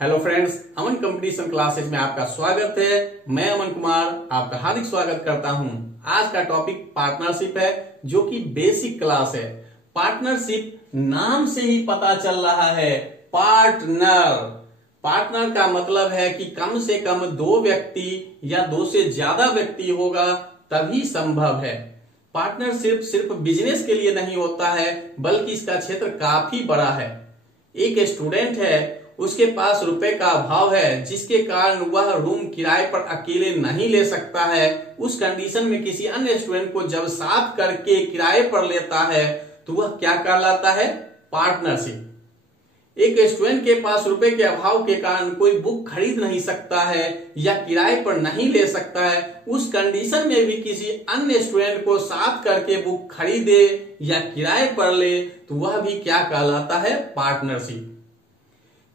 Hello friends, अमन competition classes में आपका स्वागत है। मैं अमन कुमार आपका हार्दिक स्वागत करता हूं। आज का टॉपिक पार्टनरशिप है, जो कि बेसिक क्लास है। पार्टनरशिप नाम से ही पता चल रहा है, पार्टनर। पार्टनर का मतलब है कि कम से कम दो व्यक्ति या दो से ज्यादा व्यक्ति होगा तभी संभव है। पार्टनरशिप सिर्फ बिजनेस के लिए नहीं होता है, बल्कि इसका क्षेत्र काफी बड़ा है। एक स्टूडेंट है, उसके पास रुपए का अभाव है, जिसके कारण वह रूम किराए पर अकेले नहीं ले सकता है। उस कंडीशन में किसी अन्य स्टूडेंट को जब साथ करके किराए पर लेता है तो वह क्या कहलाता है? पार्टनरशिप। एक स्टूडेंट के पास रुपए के अभाव के कारण कोई बुक खरीद नहीं सकता है या किराए पर नहीं ले सकता है। उस कंडीशन में भी किसी अन्य स्टूडेंट को साथ करके बुक खरीदे या किराए पर ले तो वह भी क्या कहलाता है? पार्टनरशिप।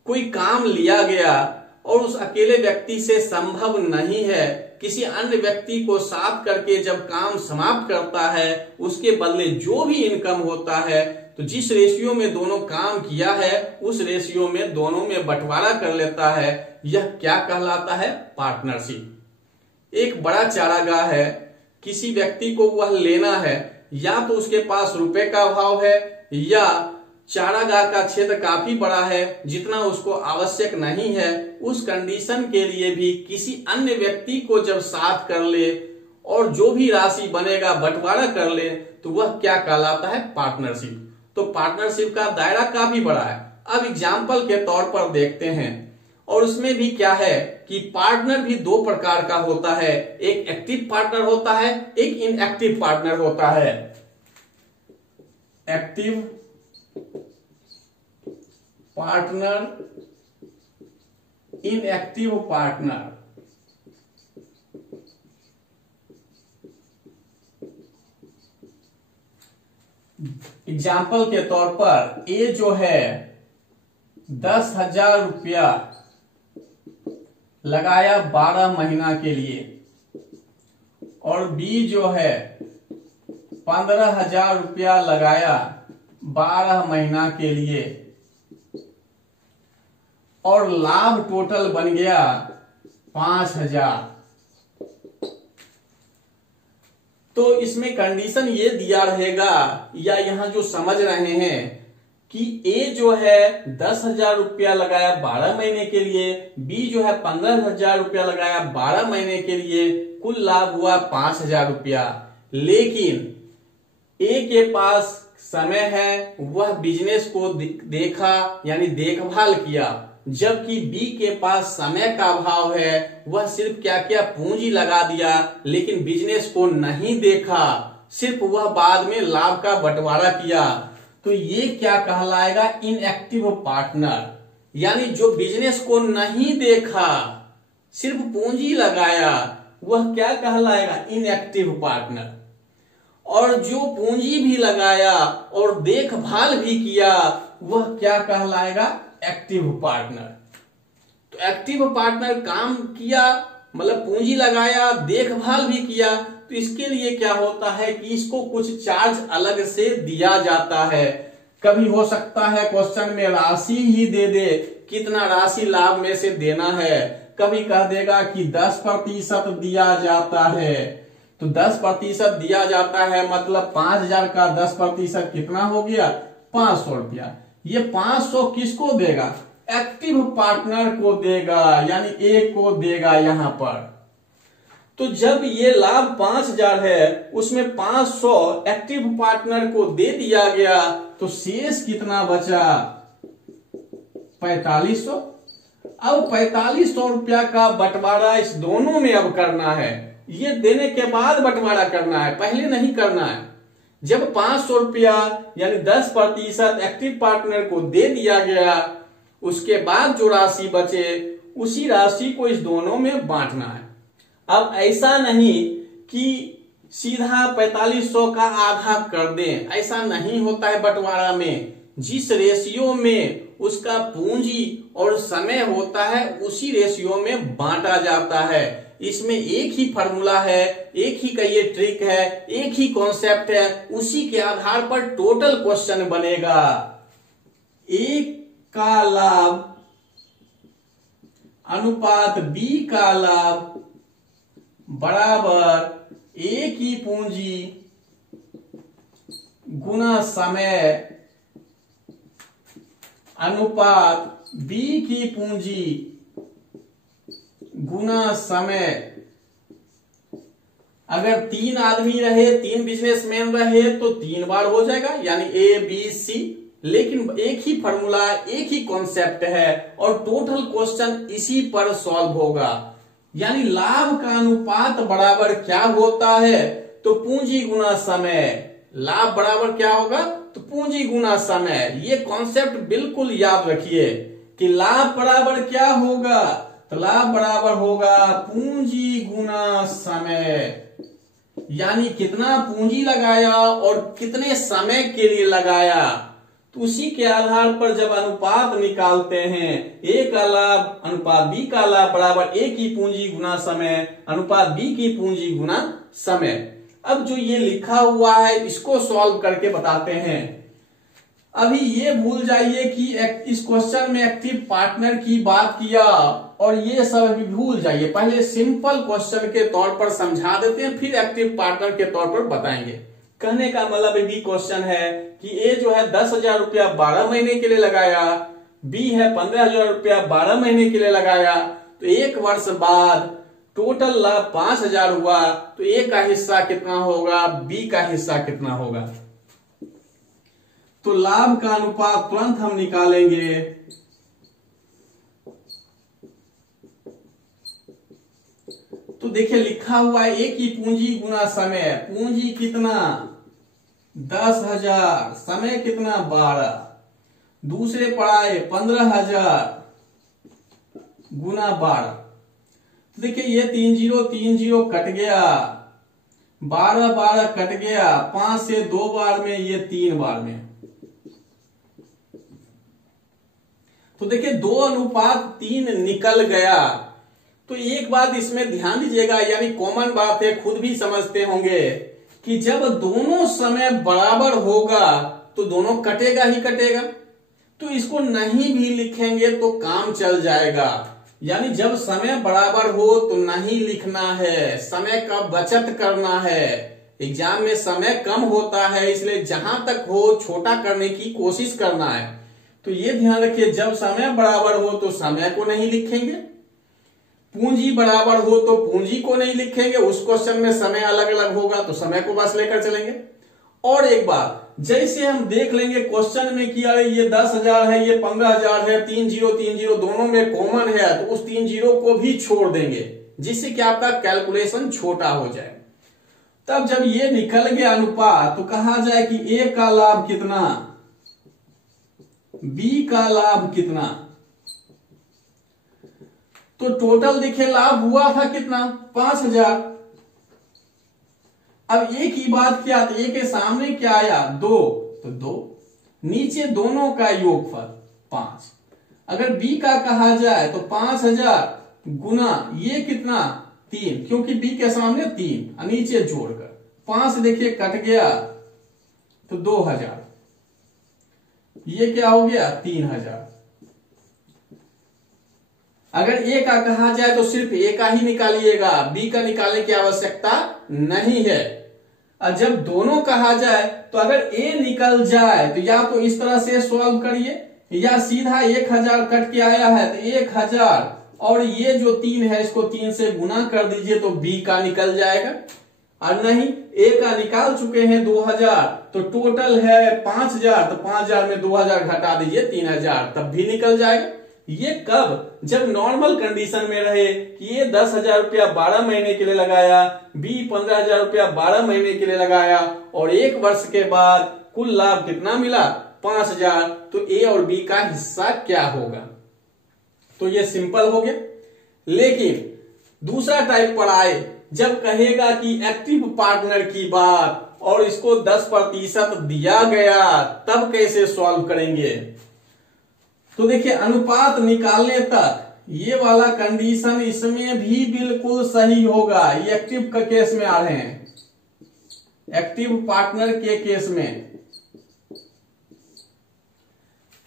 कोई काम लिया गया और उस अकेले व्यक्ति से संभव नहीं है, किसी अन्य व्यक्ति को साथ करके जब काम समाप्त करता है, उसके बदले जो भी इनकम होता है, तो जिस रेशियो में दोनों काम किया है उस रेशियो में दोनों में बंटवारा कर लेता है। यह क्या कहलाता है? पार्टनरशिप। एक बड़ा चारागाह है, किसी व्यक्ति को वह लेना है, या तो उसके पास रुपए का अभाव है या चारागाह का क्षेत्र काफी बड़ा है जितना उसको आवश्यक नहीं है। उस कंडीशन के लिए भी किसी अन्य व्यक्ति को जब साथ कर ले और जो भी राशि बनेगा बंटवारा कर ले तो वह क्या कहलाता है? पार्टनरशिप। तो पार्टनरशिप का दायरा काफी बड़ा है। अब एग्जाम्पल के तौर पर देखते हैं, और उसमें भी क्या है कि पार्टनर भी दो प्रकार का होता है। एक एक्टिव पार्टनर होता है, एक इनएक्टिव पार्टनर होता है। Active partner, inactive partner. Example के तौर पर ए जो है 10,000 रुपया लगाया 12 महीना के लिए, और बी जो है 15,000 रुपया लगाया 12 महीना के लिए, और लाभ टोटल बन गया 5,000। तो इसमें कंडीशन ये दिया रहेगा, या यहां जो समझ रहे हैं कि ए जो है 10,000 रुपया लगाया 12 महीने के लिए, बी जो है 15,000 रुपया लगाया 12 महीने के लिए, कुल लाभ हुआ 5,000 रुपया। लेकिन ए के पास समय है, वह बिजनेस को देखा यानी देखभाल किया, जबकि बी के पास समय का अभाव है, वह सिर्फ क्या किया? पूंजी लगा दिया, लेकिन बिजनेस को नहीं देखा, सिर्फ वह बाद में लाभ का बंटवारा किया। तो ये क्या कहलाएगा? Inactive partner. यानी जो बिजनेस को नहीं देखा, सिर्फ पूंजी लगाया, वह क्या कहलाएगा? Inactive partner. और जो पूंजी भी लगाया और देखभाल भी किया, वह क्या कहलाएगा? Active partner. तो एक्टिव पार्टनर काम किया, मतलब पूंजी लगाया, देखभाल भी किया, तो इसके लिए क्या होता है कि इसको कुछ चार्ज अलग से दिया जाता है। कभी हो सकता है क्वेश्चन में राशि ही दे दे, कितना राशि लाभ में से देना है। कभी कह देगा कि 10% दिया जाता है, तो 10% दिया जाता है, मतलब 5,000 का 10% कितना हो गया? 500 रुपया। ये 500 किसको देगा? एक्टिव पार्टनर को देगा, यानी ए को देगा यहां पर। तो जब ये लाभ 5,000 है, उसमें 500 एक्टिव पार्टनर को दे दिया गया, तो शेष कितना बचा? 4500। अब 4500 रुपया का बंटवारा इस दोनों में अब करना है। ये देने के बाद बंटवारा करना है, पहले नहीं करना है। जब 500 रुपया यानी 10% एक्टिव पार्टनर को दे दिया गया, उसके बाद जो राशि बचे उसी राशि को इस दोनों में बांटना है। अब ऐसा नहीं कि सीधा 4500 का आधा कर दें, ऐसा नहीं होता है बंटवारा में। जिस रेशियो में उसका पूंजी और समय होता है, उसी रेशियो में बांटा जाता है। इसमें एक ही फॉर्मूला है, एक ही का ये ट्रिक है, एक ही कॉन्सेप्ट है, उसी के आधार पर टोटल क्वेश्चन बनेगा। एक का लाभ अनुपात बी का लाभ बराबर ए की पूंजी गुना समय अनुपात बी की पूंजी गुना समय। अगर 3 आदमी रहे, 3 बिजनेसमैन रहे तो 3 बार हो जाएगा, यानी ए बी सी। लेकिन एक ही फॉर्मूला, एक ही कॉन्सेप्ट है और टोटल क्वेश्चन इसी पर सॉल्व होगा। यानी लाभ का अनुपात बराबर क्या होता है, तो पूंजी गुना समय। लाभ बराबर क्या होगा, तो पूंजी गुना समय। ये कॉन्सेप्ट बिल्कुल याद रखिए कि लाभ बराबर क्या होगा, तो लाभ बराबर होगा पूंजी गुना समय। यानी कितना पूंजी लगाया और कितने समय के लिए लगाया, तो उसी के आधार पर जब अनुपात निकालते हैं, ए का लाभ अनुपात बी का लाभ बराबर ए की पूंजी गुना समय अनुपात बी की पूंजी गुना समय। अब जो ये लिखा हुआ है इसको सॉल्व करके बताते हैं। अभी ये भूल जाइए कि इस क्वेश्चन में एक्टिव पार्टनर की बात किया और ये सब अभी भूल जाइए। पहले सिंपल क्वेश्चन के तौर पर समझा देते हैं, फिर एक्टिव पार्टनर के तौर पर बताएंगे। कहने का मतलब भी क्वेश्चन है कि ए जो है 10,000 रुपया 12 महीने के लिए लगाया, बी है 15,000 रुपया 12 महीने के लिए लगाया, तो 1 वर्ष बाद टोटल लाभ 5,000 हुआ, तो ए का हिस्सा कितना होगा, बी का हिस्सा कितना होगा। तो लाभ का अनुपात तुरंत हम निकालेंगे। तो देखिए लिखा हुआ है ए की पूंजी गुना समय। पूंजी कितना 10,000, समय कितना 12, दूसरे पढ़ाए 15,000 गुना 12। तो देखिए ये 3 0 कट गया, 12 कट गया, 5 से 2 बार में, ये 3 बार में। तो देखिए 2:3 निकल गया। तो एक बात इसमें ध्यान दीजिएगा, यानी कॉमन बात है, खुद भी समझते होंगे कि जब दोनों समय बराबर होगा तो दोनों कटेगा ही कटेगा। तो इसको नहीं भी लिखेंगे तो काम चल जाएगा। यानी जब समय बराबर हो तो नहीं लिखना है, समय का बचत करना है। एग्जाम में समय कम होता है, इसलिए जहां तक हो छोटा करने की कोशिश करना है। तो ये ध्यान रखिए, जब समय बराबर हो तो समय को नहीं लिखेंगे, पूंजी बराबर हो तो पूंजी को नहीं लिखेंगे। उस क्वेश्चन में समय अलग अलग होगा तो समय को बस लेकर चलेंगे। और एक बात, जैसे हम देख लेंगे क्वेश्चन में कि अरे ये 10,000 है, ये 15,000 है, 3 0 दोनों में कॉमन है, तो उस 3 0 को भी छोड़ देंगे, जिससे कि आपका कैलकुलेशन छोटा हो जाए। तब जब ये निकल गया अनुपात, तो कहा जाए कि ए का लाभ कितना, बी का लाभ कितना। तो टोटल देखिए लाभ हुआ था कितना 5,000। अब ए की बात किया तो ए के सामने क्या आया 2, तो 2, नीचे दोनों का योगफल 5। अगर बी का कहा जाए तो 5,000 गुना ये कितना 3, क्योंकि बी के सामने 3, नीचे जोड़कर 5 देखिए कट गया तो 2,000, ये क्या हो गया 3,000। अगर ए का कहा जाए तो सिर्फ ए का ही निकालिएगा, बी का निकालने की आवश्यकता नहीं है। और जब दोनों कहा जाए तो अगर ए निकल जाए तो या तो इस तरह से सॉल्व करिए, या सीधा 1,000 कट के आया है तो 1,000 और ये जो 3 है इसको 3 से गुना कर दीजिए तो बी का निकल जाएगा। और नहीं, ए का निकाल चुके हैं 2,000, तो टोटल है 5,000, तो 5,000 में 2,000 घटा दीजिए 3,000, तब भी निकल जाएगा। ये कब, जब नॉर्मल कंडीशन में रहे कि ये 10,000 रुपया 12 महीने के लिए लगाया, बी 15,000 रुपया 12 महीने के लिए लगाया, और 1 वर्ष के बाद कुल लाभ कितना मिला 5,000, तो ए और बी का हिस्सा क्या होगा। तो ये सिंपल हो गया। लेकिन दूसरा टाइप पर आए, जब कहेगा कि एक्टिव पार्टनर की बात और इसको 10% दिया गया, तब कैसे सॉल्व करेंगे। तो देखिए अनुपात निकालने तक ये वाला कंडीशन इसमें भी बिल्कुल सही होगा। ये एक्टिव का केस में आ रहे हैं, एक्टिव पार्टनर के केस में।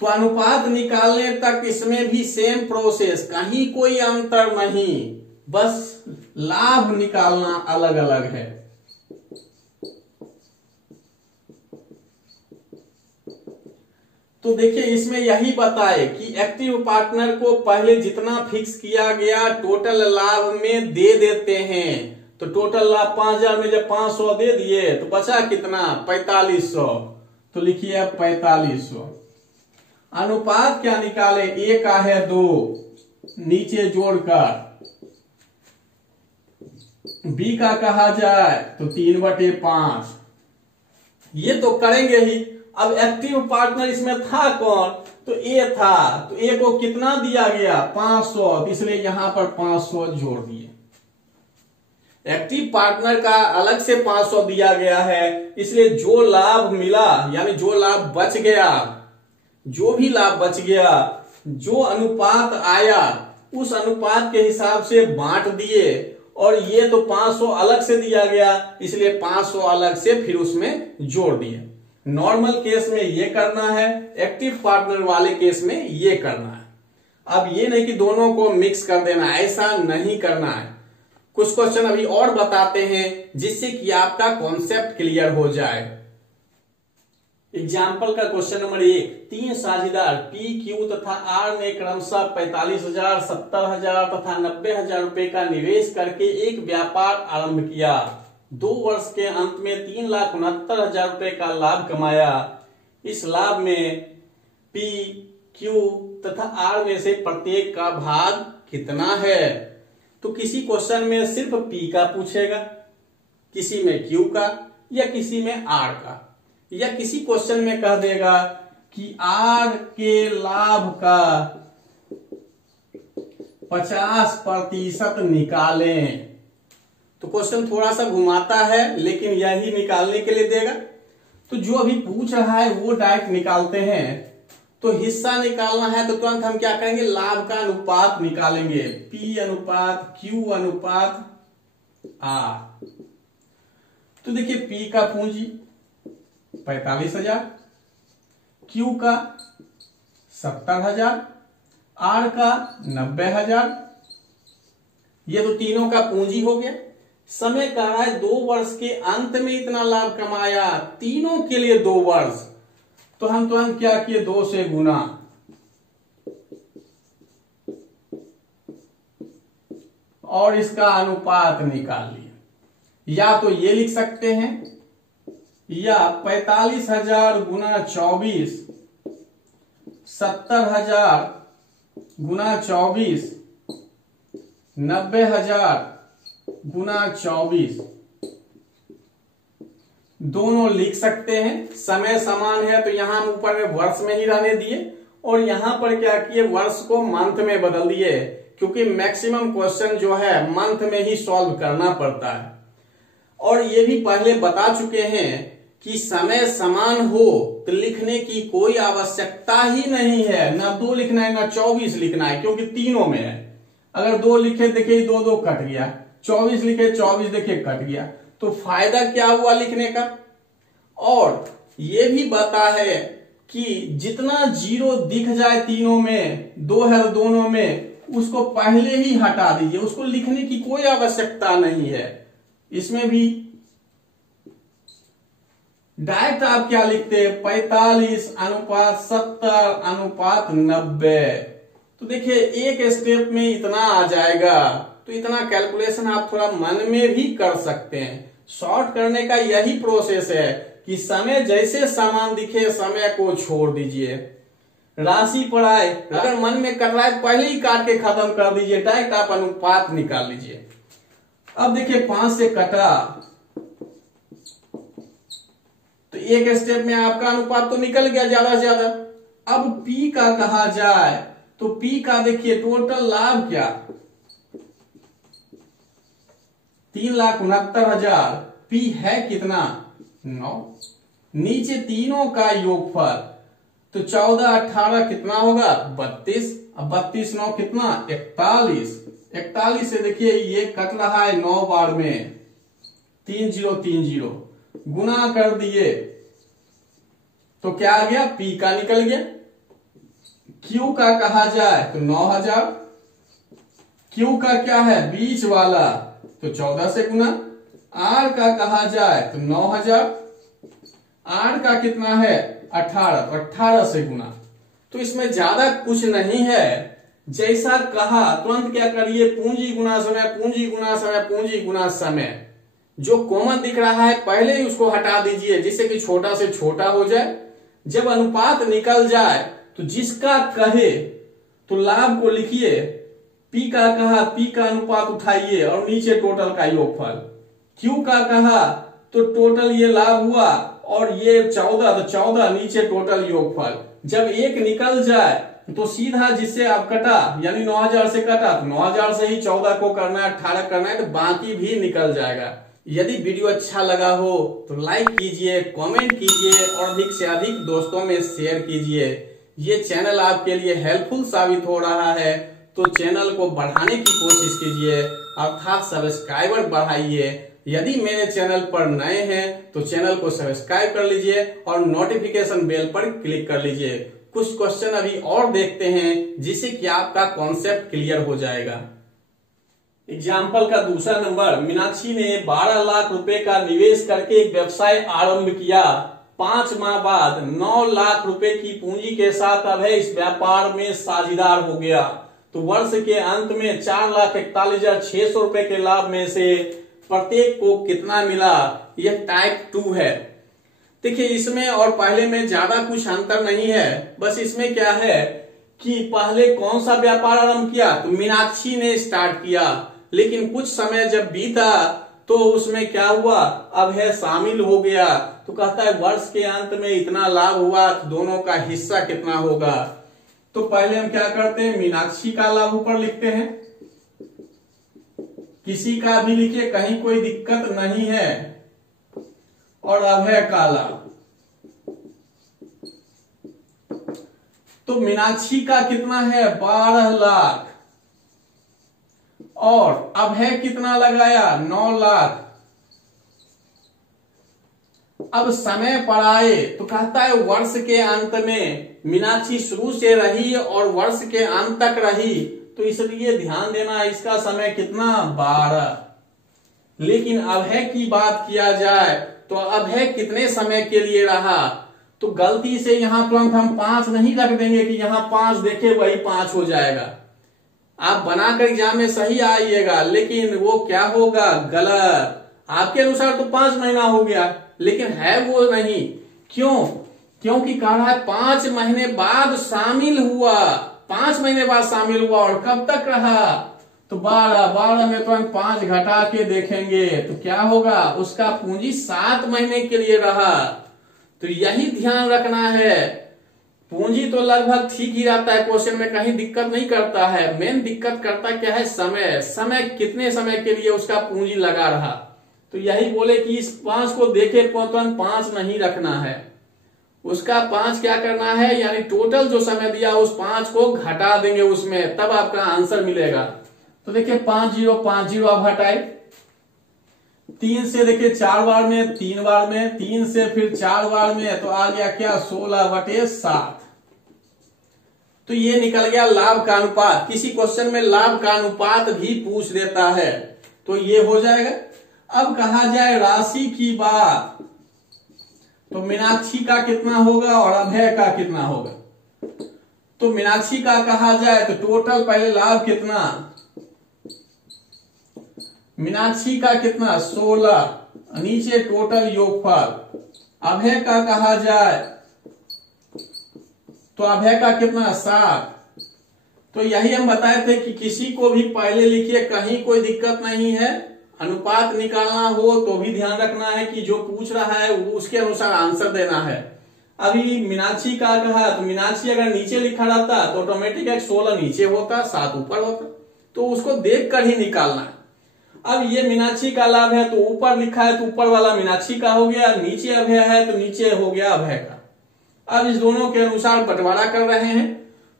तो अनुपात निकालने तक इसमें भी सेम प्रोसेस, कहीं कोई अंतर नहीं, बस लाभ निकालना अलग अलग है। तो देखिए इसमें यही बताए कि एक्टिव पार्टनर को पहले जितना फिक्स किया गया टोटल लाभ में दे देते हैं। तो टोटल लाभ 5000 में जब 500 दे दिए तो बचा कितना, 4500। तो लिखिए 4500। अनुपात क्या निकाले, ए का है 2, नीचे जोड़कर। बी का कहा जाए तो 3/5। ये तो करेंगे ही। अब एक्टिव पार्टनर इसमें था कौन, तो ए था, तो ए को कितना दिया गया, 500, तो इसलिए यहां पर 500 जोड़ दिए। एक्टिव पार्टनर का अलग से 500 दिया गया है, इसलिए जो लाभ मिला यानी जो लाभ बच गया, जो भी लाभ बच गया, जो अनुपात आया उस अनुपात के हिसाब से बांट दिए। और ये तो 500 अलग से दिया गया, इसलिए 500 अलग से फिर उसमें जोड़ दिए। नॉर्मल केस में ये करना है, एक्टिव पार्टनर वाले केस में ये करना है। अब ये नहीं कि दोनों को मिक्स कर देना, ऐसा नहीं करना है। कुछ क्वेश्चन अभी और बताते हैं जिससे कि आपका कॉन्सेप्ट क्लियर हो जाए। एग्जाम्पल का क्वेश्चन नंबर 1, 3 साझेदार पी, क्यू तथा आर ने क्रमशः 45,000, 70,000 तथा 90,000 रुपए का निवेश करके एक व्यापार आरंभ किया। 2 वर्ष के अंत में 3,69,000 रुपए का लाभ कमाया। इस लाभ में पी, क्यू तथा आर में से प्रत्येक का भाग कितना है। तो किसी क्वेश्चन में सिर्फ पी का पूछेगा, किसी में क्यू का, या किसी में आर का, या किसी क्वेश्चन में कह देगा कि आर के लाभ का 50% निकालें। तो क्वेश्चन थोड़ा सा घुमाता है लेकिन यही निकालने के लिए देगा। तो जो अभी पूछ रहा है वो डायरेक्ट निकालते हैं। तो हिस्सा निकालना है तो तुरंत हम क्या करेंगे, लाभ का अनुपात निकालेंगे, पी अनुपात क्यू अनुपात आर। तो देखिए पी का पूंजी 45,000, क्यू का 70,000, आर का 90,000। ये तो तीनों का पूंजी हो गया। समय कह रहा है 2 वर्ष के अंत में इतना लाभ कमाया, तीनों के लिए 2 वर्ष। तो हम तुरंत क्या किए, 2 से गुना, और इसका अनुपात निकाल लिया। या तो ये लिख सकते हैं, या 45,000 गुना 24, 70,000 गुना 24, 90,000 गुना 24, दोनों लिख सकते हैं। समय समान है तो यहां हम ऊपर में वर्ष में ही रहने दिए, और यहां पर क्या किए, वर्ष को मंथ में बदल दिए, क्योंकि मैक्सिमम क्वेश्चन जो है मंथ में ही सॉल्व करना पड़ता है। और ये भी पहले बता चुके हैं कि समय समान हो तो लिखने की कोई आवश्यकता ही नहीं है, ना 2 लिखना है ना 24 लिखना है, क्योंकि तीनों में है। अगर 2 लिखे देखिए 2 2 कट गया, 24 लिखे 24 देखिए कट गया, तो फायदा क्या हुआ लिखने का। और ये भी बता है कि जितना जीरो दिख जाए तीनों में, 2 है दोनों में, उसको पहले ही हटा दीजिए, उसको लिखने की कोई आवश्यकता नहीं है। इसमें भी डायरेक्ट आप क्या लिखते हैं, 45 अनुपात 70 अनुपात 90। तो देखिए एक स्टेप में इतना आ जाएगा, तो इतना कैलकुलेशन आप थोड़ा मन में भी कर सकते हैं। शॉर्ट करने का यही प्रोसेस है कि समय जैसे समान दिखे समय को छोड़ दीजिए। राशि पढ़ाए अगर मन में कर रहा है पहले ही काट के खत्म कर दीजिए, डायरेक्ट आप अनुपात निकाल लीजिए। अब देखिए 5 से कटा तो एक स्टेप में आपका अनुपात तो निकल गया ज्यादा से ज्यादा। अब पी का कहा जाए तो पी का देखिए टोटल लाभ क्या, 3,69,000। पी है कितना, 9। नीचे तीनों का योगफल तो 14 18 कितना होगा, 32। अब 32 9 कितना, 41। 41 से देखिए ये कट रहा है 9 बार में, 3 0 3 0 गुना कर दिए तो क्या आ गया, पी का निकल गया। Q का कहा जाए तो 9000, Q का क्या है बीच वाला तो 14 से गुना, R का कहा जाए तो 9000, R का कितना है 18 तो 18 से गुना। तो इसमें ज्यादा कुछ नहीं है, जैसा कहा तुरंत क्या करिए पूंजी गुना समय, पूंजी गुना समय, पूंजी गुना समय। जो कॉमन दिख रहा है पहले ही उसको हटा दीजिए जिससे कि छोटा से छोटा हो जाए। जब अनुपात निकल जाए तो जिसका कहे तो लाभ को लिखिए, P का कहा P का अनुपात उठाइए और नीचे टोटल का योगफल, Q का कहा तो टोटल ये लाभ हुआ और ये 14 तो 14 नीचे टोटल योगफल। जब एक निकल जाए तो सीधा जिससे आप कटा यानी 9000 से कटा तो 9000 से ही 14 को करना है, 18 करना है तो बाकी भी निकल जाएगा। यदि वीडियो अच्छा लगा हो तो लाइक कीजिए, कमेंट कीजिए और अधिक से अधिक दोस्तों में शेयर कीजिए। ये चैनल आपके लिए हेल्पफुल साबित हो रहा है तो चैनल को बढ़ाने की कोशिश कीजिए अर्थात सब्सक्राइबर बढ़ाइए। यदि मेरे चैनल पर नए हैं तो चैनल को सब्सक्राइब कर लीजिए और नोटिफिकेशन बेल पर क्लिक कर लीजिए। कुछ क्वेश्चन अभी और देखते हैं जिससे कि आपका कॉन्सेप्ट क्लियर हो जाएगा। एग्जाम्पल का दूसरा नंबर, मीनाक्षी ने 12 लाख रुपए का निवेश करके एक व्यवसाय आरंभ किया। 5 माह बाद 9 लाख रुपए की पूंजी के साथ अब है इस व्यापार में साझेदार हो गया। तो वर्ष के अंत में 4,41,600 रुपए के लाभ में से प्रत्येक को कितना मिला? यह टाइप 2 है। देखिए इसमें और पहले में ज्यादा कुछ अंतर नहीं है, बस इसमें क्या है कि पहले कौन सा व्यापार आरंभ किया तो मीनाक्षी ने स्टार्ट किया, लेकिन कुछ समय जब बीता तो उसमें क्या हुआ अब है शामिल हो गया। तो कहता है वर्ष के अंत में इतना लाभ हुआ तो दोनों का हिस्सा कितना होगा। तो पहले हम क्या करते हैं मीनाक्षी का लाभ ऊपर लिखते हैं, किसी का भी लिखिए कहीं कोई दिक्कत नहीं है, और अभय का लाभ। तो मीनाक्षी का कितना है 12 लाख और अभय कितना लगाया 9 लाख। अब समय पर आए तो कहता है वर्ष के अंत में मीनाक्षी शुरू से रही और वर्ष के अंत तक रही, तो इसलिए ध्यान देना इसका समय कितना 12। लेकिन अभय की बात किया जाए तो अभय कितने समय के लिए रहा, तो गलती से यहां तुरंत हम 5 नहीं रख देंगे कि यहां 5 देखे वही 5 हो जाएगा। आप बनाकर एग्जाम में सही आइएगा लेकिन वो क्या होगा गलत। आपके अनुसार तो 5 महीना हो गया लेकिन है वो नहीं। क्यों? क्योंकि कह रहा है 5 महीने बाद शामिल हुआ, 5 महीने बाद शामिल हुआ और कब तक रहा तो 12 में तो हम 5 घटा के देखेंगे तो क्या होगा उसका पूंजी 7 महीने के लिए रहा। तो यही ध्यान रखना है, पूंजी तो लगभग ठीक ही रहता है, क्वेश्चन में कहीं दिक्कत नहीं करता है। मेन दिक्कत करता क्या है समय, समय कितने समय के लिए उसका पूंजी लगा रहा। तो यही बोले कि इस 5 को देखे तो 5 नहीं रखना है, उसका 5 क्या करना है यानी टोटल जो समय दिया उस 5 को घटा देंगे उसमें, तब आपका आंसर मिलेगा। तो देखिए 5 0 5 0 आप हटाए, 3 से देखिए 4 बार में, 3 बार में, 3 से फिर 4 बार में, तो आ गया क्या 16/7। तो ये निकल गया लाभ का अनुपात। किसी क्वेश्चन में लाभ का अनुपात भी पूछ देता है तो ये हो जाएगा। अब कहा जाए राशि की बात तो मीनाक्षी का कितना होगा और अभय का कितना होगा। तो मीनाक्षी का कहा जाए तो टोटल पहले लाभ कितना, मीनाक्षी का कितना 16, नीचे टोटल योगफल। अभय का कहा जाए तो अभय का कितना 7। तो यही हम बताए थे कि किसी को भी पहले लिखिए कहीं कोई दिक्कत नहीं है, अनुपात निकालना हो तो भी ध्यान रखना है कि जो पूछ रहा है उसके अनुसार आंसर देना है। अभी मीनाक्षी का कहा तो मीनाक्षी अगर नीचे लिखा रहता तो ऑटोमेटिक 16 नीचे होता 7 ऊपर होता, तो उसको देख कर ही निकालना है। अब ये मीनाक्षी का लाभ है तो ऊपर लिखा है तो ऊपर वाला मीनाक्षी का हो गया, नीचे अभय है तो नीचे हो गया अभय का। अब इस दोनों के अनुसार बंटवारा कर रहे हैं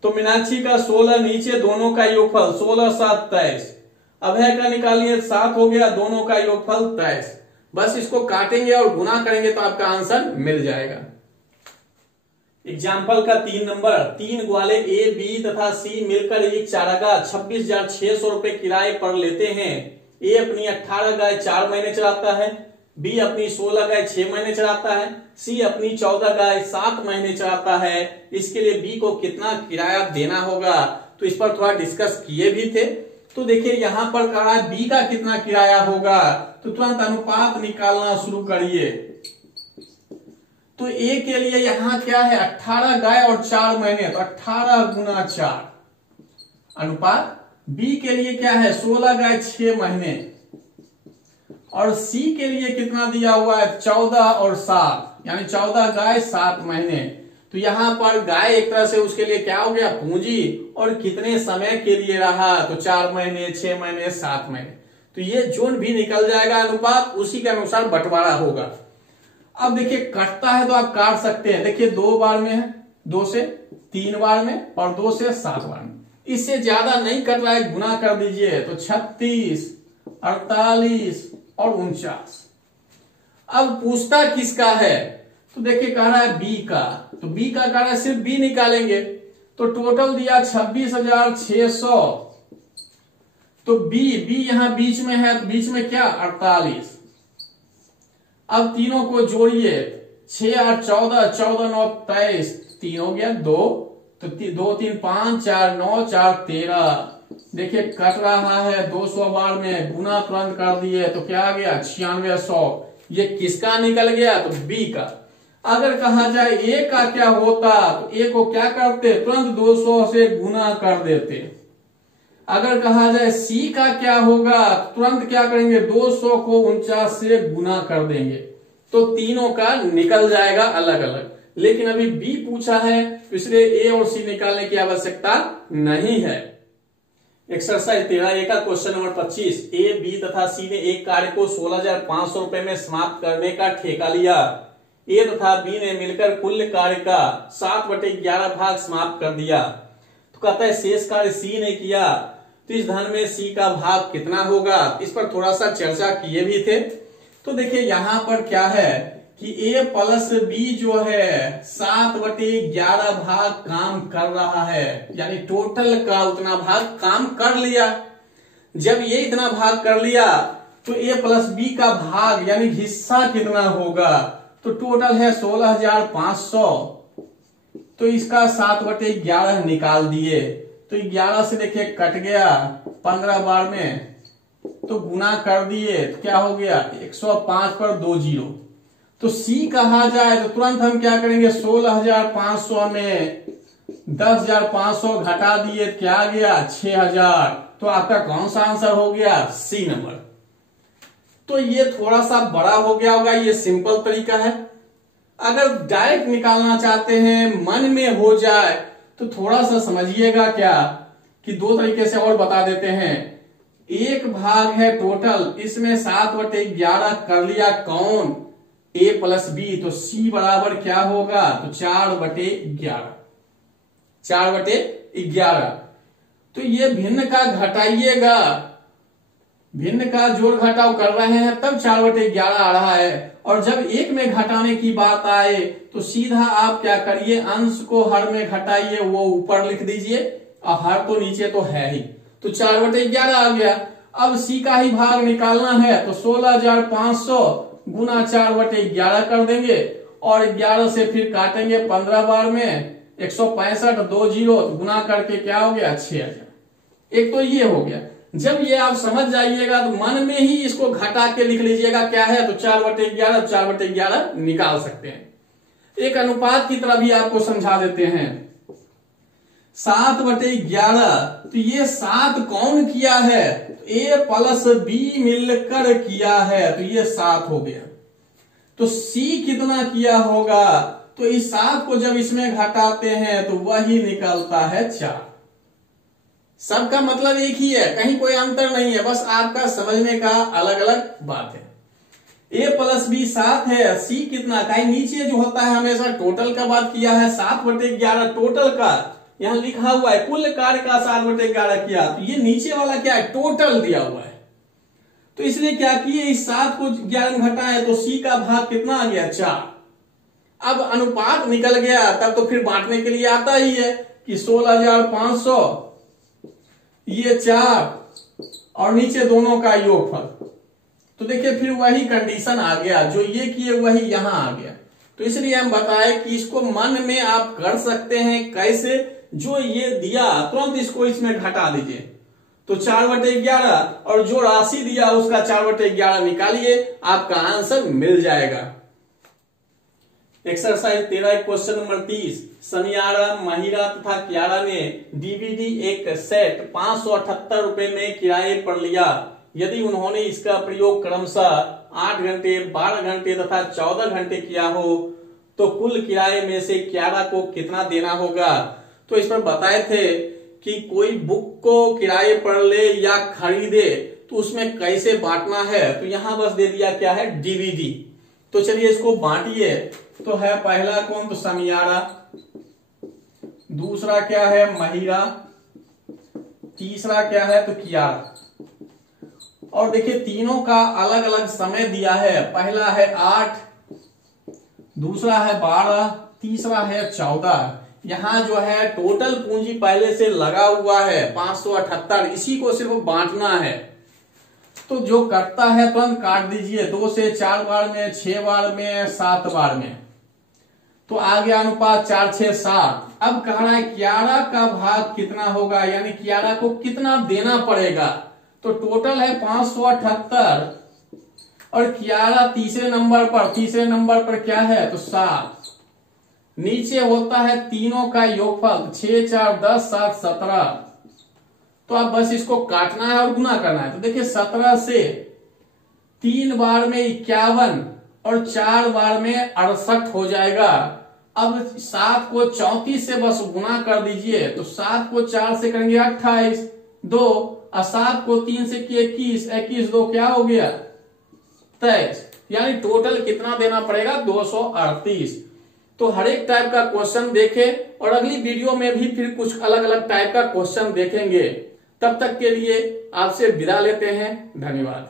तो मीनाक्षी का 16 नीचे दोनों का योगफल 16 7 23, अभय का निकालिए 7 हो गया, दोनों का योगफल 23। बस इसको काटेंगे और गुना करेंगे तो आपका आंसर मिल जाएगा। एग्जाम्पल का 3 नंबर, 3 ग्वाले ए, बी तथा सी मिलकर एक चारागाह 26,600 रुपए किराए पर लेते हैं। ए अपनी 18 गाय 4 महीने चलाता है, बी अपनी 16 गाय 6 महीने चलाता है, सी अपनी 14 गाय 7 महीने चलाता है। इसके लिए बी को कितना किराया देना होगा, तो इस पर थोड़ा डिस्कस किए भी थे। तो देखिए यहां पर कहा है बी का कितना किराया होगा, तो तुरंत अनुपात निकालना शुरू करिए। तो ए के लिए यहां क्या है, 18 गाय और 4 महीने, तो 18 गुना 4 अनुपात। बी के लिए क्या है, 16 गाय 6 महीने, और सी के लिए कितना दिया हुआ है, 14 और 7, यानी 14 गाय 7 महीने। तो यहां पर गाय एक तरह से उसके लिए क्या हो गया, पूंजी, और कितने समय के लिए रहा, तो 4 महीने, 6 महीने, 7 महीने। तो ये जोन भी निकल जाएगा अनुपात, उसी के अनुसार बंटवारा होगा। अब देखिए कटता है तो आप काट सकते हैं, देखिए 2 बार में है, 2 से 3 बार में, और 2 से 7 बार में। इससे ज्यादा नहीं कट रहा है, गुना कर दीजिए, तो 36, 48 और 49। अब पूछता किसका है, तो देखिए कह रहा है बी का, तो बी का कह रहा है सिर्फ बी निकालेंगे, तो टोटल दिया 26,600, तो बी यहां बीच में है, तो बीच में क्या 48। अब तीनों को जोड़िए, 6 और 14, 14 9 23, 3 हो गया 2, तो 2 3 5 4 9 4 13। देखिए कट रहा है 200 बार में, गुना तुरंत कर दिए, तो क्या आ गया 9600। ये किसका निकल गया, तो बी का। अगर कहा जाए ए का क्या होता, तो ए को क्या करते, तुरंत 200 से गुना कर देते। अगर कहा जाए सी का क्या होगा, तुरंत क्या करेंगे, 200 को 49 से गुना कर देंगे, तो तीनों का निकल जाएगा अलग अलग। लेकिन अभी बी पूछा है, तो इसलिए ए और सी निकालने की आवश्यकता नहीं है। एक्सरसाइज 13A का क्वेश्चन नंबर 25, ए, बी तथा सी ने एक कार्य को 16,500 रुपए में समाप्त करने का ठेका लिया। ए तथा बी ने मिलकर कुल कार्य का 7/11 भाग समाप्त कर दिया। तो कहता है शेष कार्य सी ने किया, तो इस धन में सी का भाग कितना होगा, इस पर थोड़ा सा चर्चा किए भी थे। तो देखिए यहां पर क्या है कि ए प्लस बी जो है 7/11 भाग काम कर रहा है, यानी टोटल का उतना भाग काम कर लिया। जब ये इतना भाग कर लिया, तो ए प्लस बी का भाग यानी हिस्सा कितना होगा, तो टोटल है 16,500, तो इसका 7/11 निकाल दिए, तो 11 से देखिए कट गया 15 बार में, तो गुना कर दिए, तो क्या हो गया 105 पर 2 जीरो। तो सी कहा जाए तो तुरंत हम क्या करेंगे, 16,500 में 10,500 घटा दिए, क्या आ गया 6,000। तो आपका कौन सा आंसर हो गया, सी नंबर। तो ये थोड़ा सा बड़ा हो गया होगा, ये सिंपल तरीका है। अगर डायरेक्ट निकालना चाहते हैं, मन में हो जाए, तो थोड़ा सा समझिएगा क्या कि 2 तरीके से और बता देते हैं। एक भाग है टोटल, इसमें 7/11 कर लिया कौन, ए प्लस बी, तो सी बराबर क्या होगा, तो 4/11, 4/11। तो ये भिन्न का घटाइएगा, भिन्न का जोड़ घटाव कर रहे हैं, तब 4/11 आ रहा है। और जब एक में घटाने की बात आए, तो सीधा आप क्या करिए, अंश को हर में घटाइए, वो ऊपर लिख दीजिए, और हर तो नीचे तो है ही, तो 4/11 आ गया। अब सी का ही भाग निकालना है, तो 16,500 गुना 4/11 कर देंगे, और 11 से फिर काटेंगे 15 बार में, 165 2 जीरो, तो गुना करके क्या हो गया 6,000। एक तो ये हो गया। जब ये आप समझ जाइएगा, तो मन में ही इसको घटा के लिख लीजिएगा क्या है, तो 4/11, 4/11 निकाल सकते हैं। एक अनुपात की तरह भी आपको समझा देते हैं, 7/11, तो ये 7 कौन किया है, ए प्लस बी मिलकर किया है, तो ये 7 हो गया। तो सी कितना किया होगा, तो इस 7 को जब इसमें घटाते हैं, तो वही निकलता है 4। सबका मतलब एक ही है, कहीं कोई अंतर नहीं है, बस आपका समझने का अलग अलग बात है। ए प्लस बी 7 है, सी कितना, कहीं नीचे जो होता है हमेशा टोटल का बात किया है, 7/11 टोटल का, यहां लिखा हुआ है कुल कार्य का 7/11 किया, तो ये नीचे वाला क्या है, टोटल दिया हुआ है। तो इसलिए क्या किए, इस 7 को 11 में घटाए, तो सी का भाग कितना आ गया 4। अब अनुपात निकल गया तब तो फिर बांटने के लिए आता ही है कि 16,500 ये 4 और नीचे दोनों का योगफल। तो देखिए फिर वही कंडीशन आ गया, जो ये किए वही यहां आ गया। तो इसलिए हम बताए कि इसको मन में आप कर सकते हैं। कैसे? जो ये दिया तुरंत इसको इसमें घटा दीजिए, तो 4/11 और जो राशि दिया उसका 4/11 निकालिए, आपका आंसर मिल जाएगा। Exercise 13 question number 30। सनियारा, महिरा तथा कियारा ने डीवीडी एक सेट 578 रुपए में किराए पर लिया। यदि उन्होंने इसका प्रयोग क्रमशः 8 घंटे, 12 घंटे तथा 14 घंटे किया हो तो कुल किराए में से कियारा को कितना देना होगा? तो इस पर बताए थे कि कोई बुक को किराए पर ले या खरीदे तो उसमें कैसे बांटना है। तो यहां बस दे दिया क्या है, डीवीडी। तो चलिए इसको बांटिए। तो है पहला कौन? तो सनियारा, दूसरा क्या है, महिरा, तीसरा क्या है, तो कियारा। और देखिए तीनों का अलग अलग समय दिया है। पहला है 8, दूसरा है 12, तीसरा है 14। यहां जो है टोटल पूंजी पहले से लगा हुआ है 578, इसी को सिर्फ बांटना है। तो जो करता है तुरंत काट दीजिए, 2 से 4 बार में, 6 बार में, 7 बार में। तो आ गया अनुपात 4, 6, 7। अब कह रहा है कियारा का भाग कितना होगा, यानी कियारा को कितना देना पड़ेगा। तो टोटल है 578 और कियारा तीसरे नंबर पर क्या है, तो 7। नीचे होता है तीनों का योगफल, 6, 4, 10, 7, 17। तो अब बस इसको काटना है और गुना करना है। तो देखिए 17 से 3 बार में 51 और 4 बार में 68 हो जाएगा। अब 7 को 34 से बस गुना कर दीजिए। तो 7 को 4 से करेंगे 28, 2 और 7 को 3 से किए 21, 21, 2 क्या हो गया, 23। यानी टोटल कितना देना पड़ेगा, 238। तो हर एक टाइप का क्वेश्चन देखें और अगली वीडियो में भी फिर कुछ अलग अलग टाइप का क्वेश्चन देखेंगे। तब तक के लिए आपसे विदा लेते हैं। धन्यवाद।